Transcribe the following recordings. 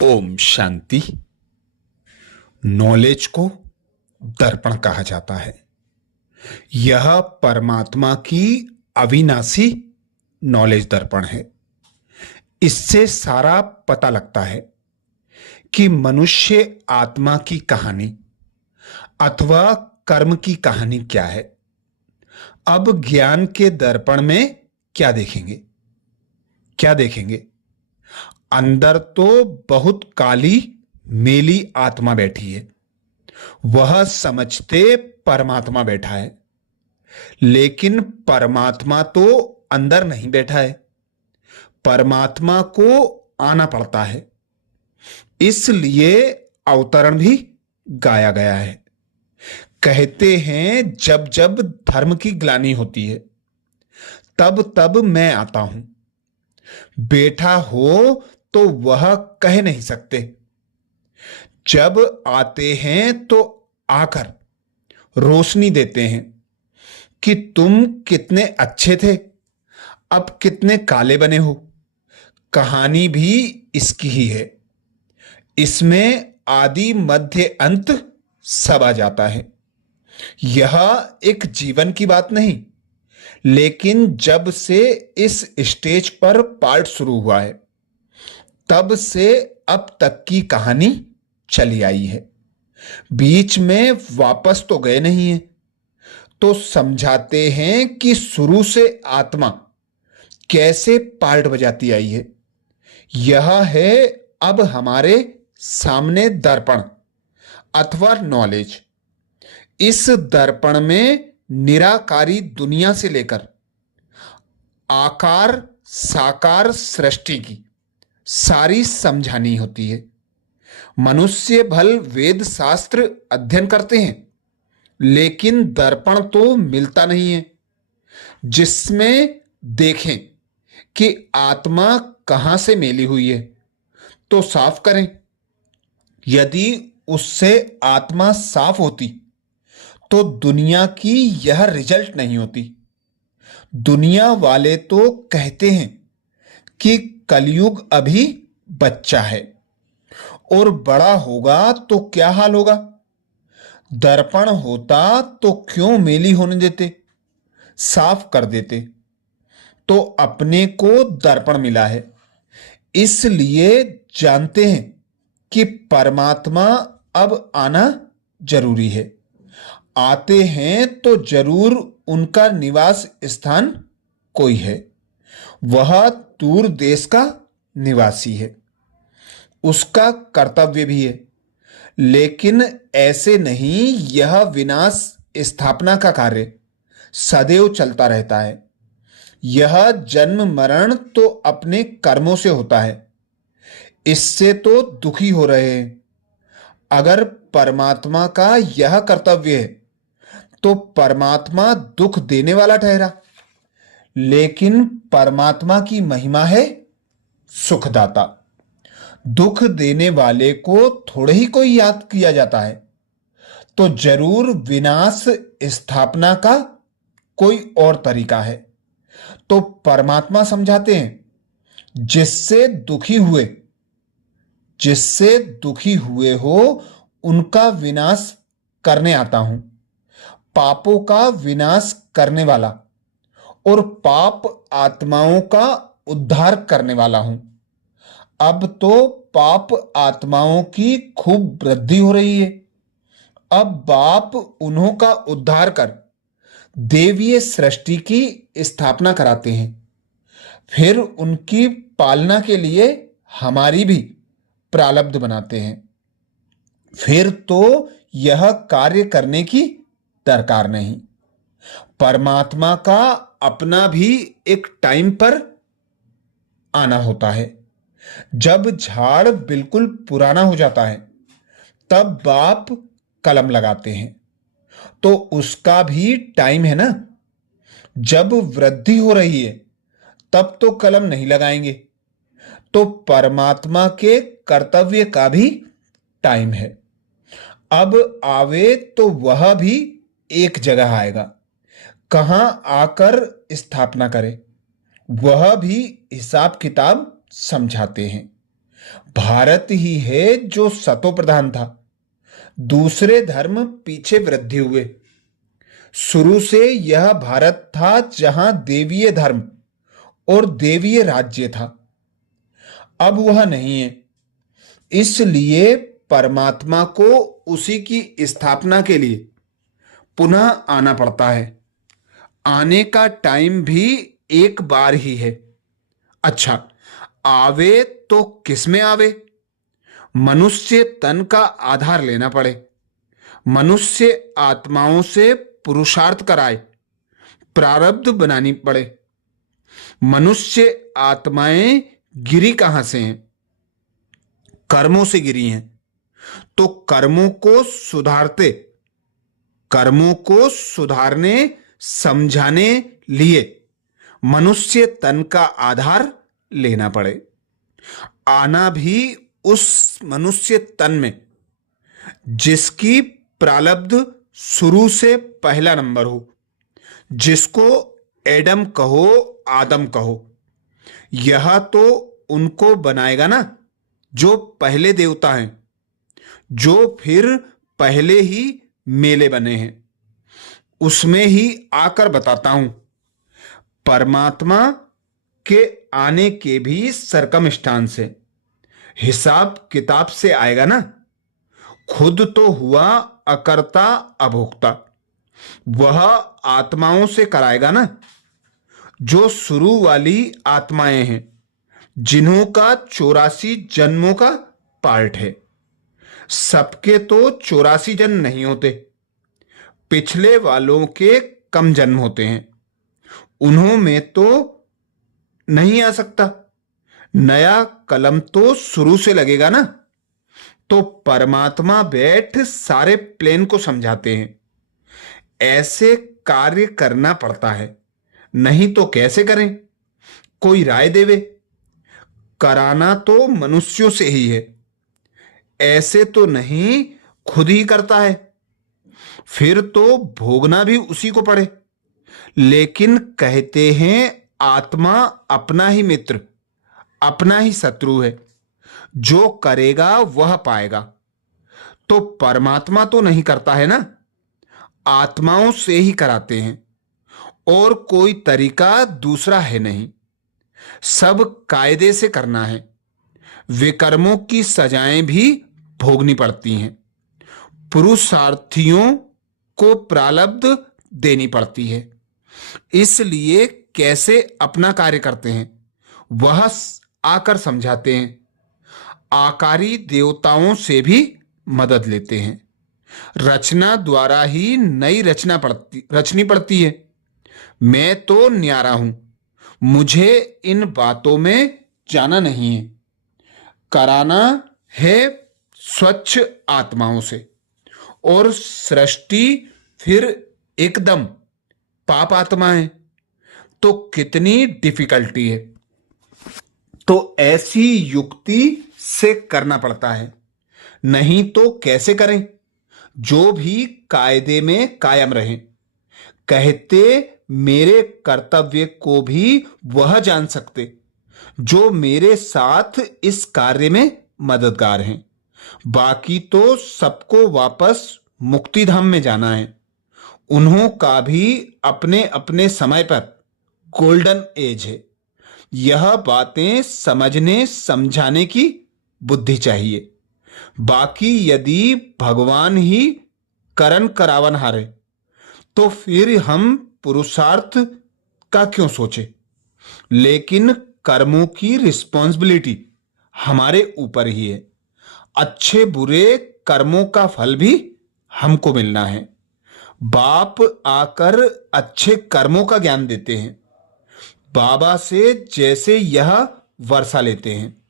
Om Shanti. Knowledge को दर्पण कहा जाता है। यह परमात्मा की अविनाशी नॉलेज दर्पण है। इससे सारा पता लगता है कि मनुष्य आत्मा की कहानी अथवा कर्म की कहानी क्या है। अब ज्ञान के दर्पण में क्या देखेंगे? अंदर तो बहुत काली मेली आत्मा बैठी है। वह समझते परमात्मा बैठा है, लेकिन परमात्मा तो अंदर नहीं बैठा है। परमात्मा को आना पड़ता है, इसलिए अवतरण भी गाया गया है। कहते हैं जब जब धर्म की ग्लानि होती है तब तब मैं आता हूं। बैठा हो तो वह कह नहीं सकते। जब आते हैं तो आकर रोशनी देते हैं कि तुम कितने अच्छे थे, अब कितने काले बने हो। कहानी भी इसकी ही है। इसमें आदि मध्य अंत सब आ जाता है। यह एक जीवन की बात नहीं, लेकिन जब से इस स्टेज पर पार्ट शुरू हुआ है तब से अब तक की कहानी चली आई है। बीच में वापस तो गए नहीं है। तो समझाते हैं कि शुरू से आत्मा कैसे पार्ट बजाती आई है। यह है अब हमारे सामने दर्पण अथवा नॉलेज। इस दर्पण में निराकारी दुनिया से लेकर आकार साकार सृष्टि की सारी समझानी होती है। मनुष्य भल वेद शास्त्र अध्ययन करते हैं, लेकिन दर्पण तो मिलता नहीं है जिसमें देखें कि आत्मा कहां से मेली हुई है तो साफ करें। यदि उससे आत्मा साफ होती तो दुनिया की यह रिजल्ट नहीं होती। दुनिया वाले तो कहते हैं कि कलयुग अभी बच्चा है और बड़ा होगा तो क्या हाल होगा। दर्पण होता तो क्यों मेली होने देते, साफ कर देते। तो अपने को दर्पण मिला है, इसलिए जानते हैं कि परमात्मा अब आना जरूरी है। आते हैं तो जरूर उनका निवास स्थान कोई है। वह दूर देश का निवासी है, उसका कर्तव्य भी है। लेकिन ऐसे नहीं, यह विनाश स्थापना का कार्य सदैव चलता रहता है। यह जन्म मरण तो अपने कर्मों से होता है, इससे तो दुखी हो रहे हैं। अगर परमात्मा का यह कर्तव्य है तो परमात्मा दुख देने वाला ठहरा। लेकिन परमात्मा की महिमा है सुखदाता। दुख देने वाले को थोड़े ही कोई याद किया जाता है, तो जरूर विनाश स्थापना का कोई और तरीका है। तो परमात्मा समझाते हैं जिससे दुखी हुए हो उनका विनाश करने आता हूं। पापों का विनाश करने वाला और पाप आत्माओं का उद्धार करने वाला हूं। अब तो पाप आत्माओं की खूब वृद्धि हो रही है। अब बाप उन्हों का उद्धार कर देवीय सृष्टि की स्थापना कराते हैं। फिर उनकी पालना के लिए हमारी भी प्रारब्ध बनाते हैं। फिर तो यह कार्य करने की दरकार नहीं। परमात्मा का अपना भी एक टाइम पर आना होता है। जब झाड़ बिल्कुल पुराना हो जाता है तब बाप कलम लगाते हैं, तो उसका भी टाइम है ना। जब वृद्धि हो रही है तब तो कलम नहीं लगाएंगे। तो परमात्मा के कर्तव्य का भी टाइम है। अब आवे तो वह भी एक जगह आएगा, कहां आकर स्थापना करे। वह भी हिसाब किताब समझाते हैं। भारत ही है जो सतो प्रधान था, दूसरे धर्म पीछे वृद्धि हुए। शुरू से यह भारत था जहां देवीय धर्म और देवीय राज्य था। अब वह नहीं है, इसलिए परमात्मा को उसी की स्थापना के लिए पुनः आना पड़ता है। आने का टाइम भी एक बार ही है। अच्छा, आवे तो किस में आवे? मनुष्य तन का आधार लेना पड़े, मनुष्य आत्माओं से पुरुषार्थ कराए, प्रारब्ध बनानी पड़े। मनुष्य आत्माएं गिरी कहां से हैं? कर्मों से गिरी हैं। तो कर्मों को सुधारने समझाने लिए मनुष्य तन का आधार लेना पड़े। आना भी उस मनुष्य तन में जिसकी प्रारब्ध शुरू से पहला नंबर हो, जिसको एडम कहो, आदम कहो। यह तो उनको बनाएगा ना जो पहले देवता हैं, जो फिर पहले ही मेले बने हैं। उसमें ही आकर बताता हूं, परमात्मा के आने के भी सरकमस्टांस से, हिसाब किताब से आएगा ना। खुद तो हुआ अकर्ता अभोक्ता, वह आत्माओं से कराएगा ना, जो शुरू वाली आत्माएं हैं, जिन्हों का 84 जन्मों का पार्ट है। सबके तो 84 जन्म नहीं होते, पिछले वालों के कम जन्म होते हैं। उन्हों में तो नहीं आ सकता, नया कलम तो शुरू से लगेगा ना। तो परमात्मा बैठ सारे प्लेन को समझाते हैं। ऐसे कार्य करना पड़ता है, नहीं तो कैसे करें? कोई राय देवे? कराना तो मनुष्यों से ही है, ऐसे तो नहीं खुद ही करता है। फिर तो भोगना भी उसी को पड़े। लेकिन कहते हैं आत्मा अपना ही मित्र, अपना ही शत्रु है, जो करेगा वह पाएगा। तो परमात्मा तो नहीं करता है ना, आत्माओं से ही कराते हैं, और कोई तरीका दूसरा है नहीं। सब कायदे से करना है। विकर्मों की सजाएं भी भोगनी पड़ती हैं, पुरुषार्थियों को प्रारब्ध देनी पड़ती है। इसलिए कैसे अपना कार्य करते हैं वह आकर समझाते हैं। आकारी देवताओं से भी मदद लेते हैं। रचना द्वारा ही नई रचनी पड़ती है। मैं तो न्यारा हूं, मुझे इन बातों में जाना नहीं है। कराना है स्वच्छ आत्माओं से, और सृष्टि फिर एकदम पाप आत्मा है, तो कितनी डिफिकल्टी है। तो ऐसी युक्ति से करना पड़ता है, नहीं तो कैसे करें? जो भी कायदे में कायम रहे। कहते मेरे कर्तव्य को भी वह जान सकते जो मेरे साथ इस कार्य में मददगार हैं। बाकी तो सबको वापस मुक्तिधाम में जाना है। उन्हों का भी अपने अपने समय पर गोल्डन एज है। यह बातें समझने समझाने की बुद्धि चाहिए। बाकी यदि भगवान ही करण करावन हारे, तो फिर हम पुरुषार्थ का क्यों सोचे? लेकिन कर्मों की रिस्पॉन्सिबिलिटी हमारे ऊपर ही है। अच्छे बुरे कर्मों का फल भी हमको मिलना है। बाप आकर अच्छे कर्मों का ज्ञान देते हैं, बाबा से जैसे यह वर्षा लेते हैं।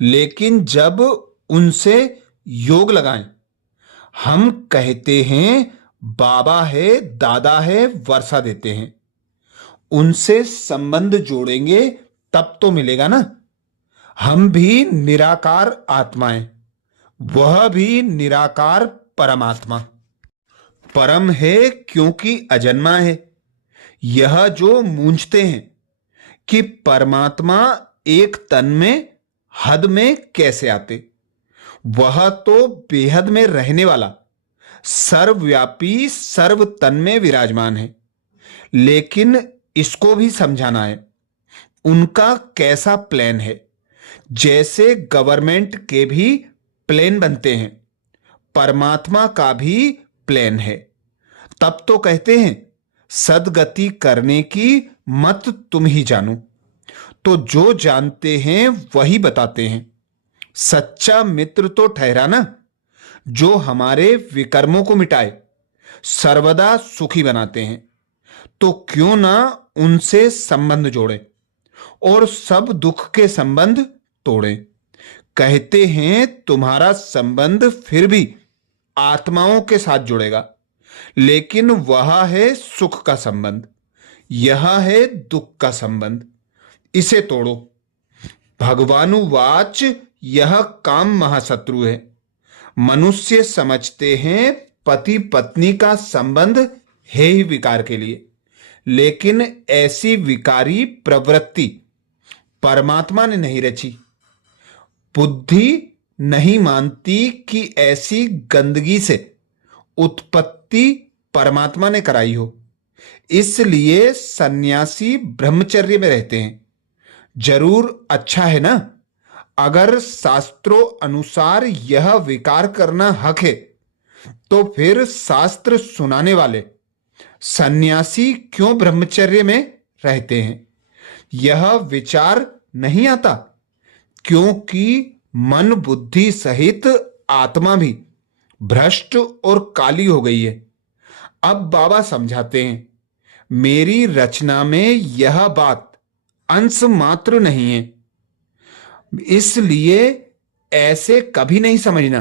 लेकिन जब उनसे योग लगाएं, हम कहते हैं बाबा है, दादा है, वर्षा देते हैं। उनसे संबंध जोड़ेंगे तब तो मिलेगा ना। हम भी निराकार आत्माएं, वह भी निराकार परमात्मा। परम है क्योंकि अजन्मा है। यह जो मूंझते हैं कि परमात्मा एक तन में हद में कैसे आते। वह तो बेहद में रहने वाला, सर्वव्यापी, सर्वतन में विराजमान है। लेकिन इसको भी समझाना है उनका कैसा प्लान है। जैसे गवर्नमेंट के भी प्लान बनते हैं, परमात्मा का भी प्लान है। तब तो कहते हैं सदगति करने की मत तुम ही जानो। तो जो जानते हैं वही बताते हैं। सच्चा मित्र तो ठहरा ना, जो हमारे विकर्मों को मिटाए, सर्वदा सुखी बनाते हैं। तो क्यों ना उनसे संबंध जोड़े और सब दुख के संबंध तोड़े। कहते हैं तुम्हारा संबंध फिर भी आत्माओं के साथ जुड़ेगा, लेकिन वह है सुख का संबंध, यह है दुख का संबंध। इसे तोड़ो। भगवानुवाच यह काम महाशत्रु है। मनुष्य समझते हैं पति पत्नी का संबंध है ही विकार के लिए, लेकिन ऐसी विकारी प्रवृत्ति परमात्मा ने नहीं रची। बुद्धि नहीं मानती कि ऐसी गंदगी से उत्पत्ति परमात्मा ने कराई हो। इसलिए सन्यासी ब्रह्मचर्य में रहते हैं। जरूर अच्छा है ना। अगर शास्त्रों अनुसार यह विकार करना हक है, तो फिर शास्त्र सुनाने वाले सन्यासी क्यों ब्रह्मचर्य में रहते हैं? यह विचार नहीं आता क्योंकि मन बुद्धि सहित आत्मा भी भ्रष्ट और काली हो गई है। अब बाबा समझाते हैं मेरी रचना में यह बात अंश मात्र नहीं है। इसलिए ऐसे कभी नहीं समझना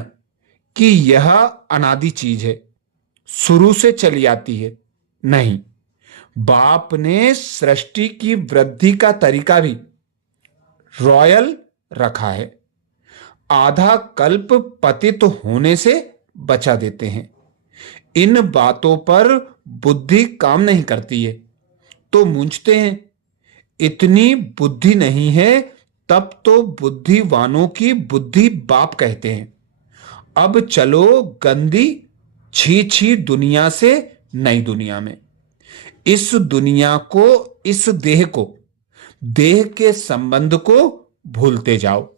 कि यह अनादि चीज है, शुरू से चली आती है। नहीं, बाप ने सृष्टि की वृद्धि का तरीका भी रॉयल रखा है। आधा कल्प पतित होने से बचा देते हैं। इन बातों पर बुद्धि काम नहीं करती है तो मूंझते हैं। इतनी बुद्धि नहीं है तब तो बुद्धिवानों की बुद्धि बाप कहते हैं। अब चलो गंदी छी छी दुनिया से नई दुनिया में। इस दुनिया को, इस देह को, देह के संबंध को भूलते जाओ।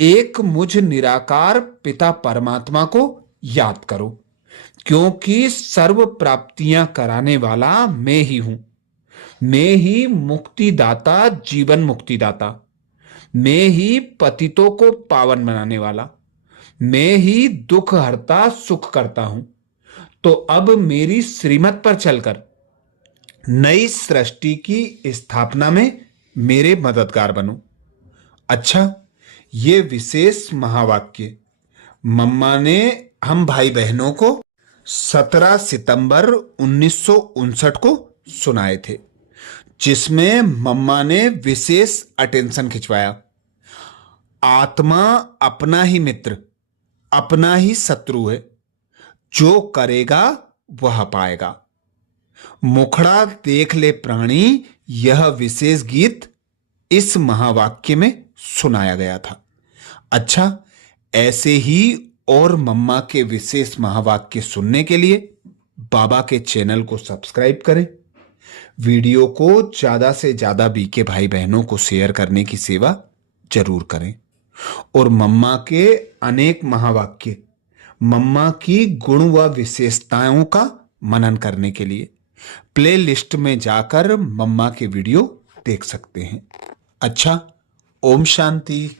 एक मुझ निराकार पिता परमात्मा को याद करो, क्योंकि सर्व प्राप्तियां कराने वाला मैं ही हूं। मैं ही मुक्तिदाता, जीवन मुक्तिदाता। मैं ही पतितों को पावन बनाने वाला। मैं ही दुख हरता, सुख करता हूं। तो अब मेरी श्रीमत पर चलकर नई सृष्टि की स्थापना में मेरे मददगार बनो। अच्छा, ये विशेष महावाक्य मम्मा ने हम भाई बहनों को 17 सितंबर 1959 को सुनाए थे, जिसमें मम्मा ने विशेष अटेंशन खिंचवाया। आत्मा अपना ही मित्र, अपना ही शत्रु है। जो करेगा वह पाएगा। मुखड़ा देख ले प्राणी, यह विशेष गीत इस महावाक्य में सुनाया गया था। अच्छा, ऐसे ही और मम्मा के विशेष महावाक्य सुनने के लिए बाबा के चैनल को सब्सक्राइब करें। वीडियो को ज्यादा से ज्यादा बीके भाई बहनों को शेयर करने की सेवा जरूर करें। और मम्मा के अनेक महावाक्य, मम्मा की गुण व विशेषताओं का मनन करने के लिए प्ले लिस्ट में जाकर मम्मा के वीडियो देख सकते हैं। अच्छा, ओम शांति।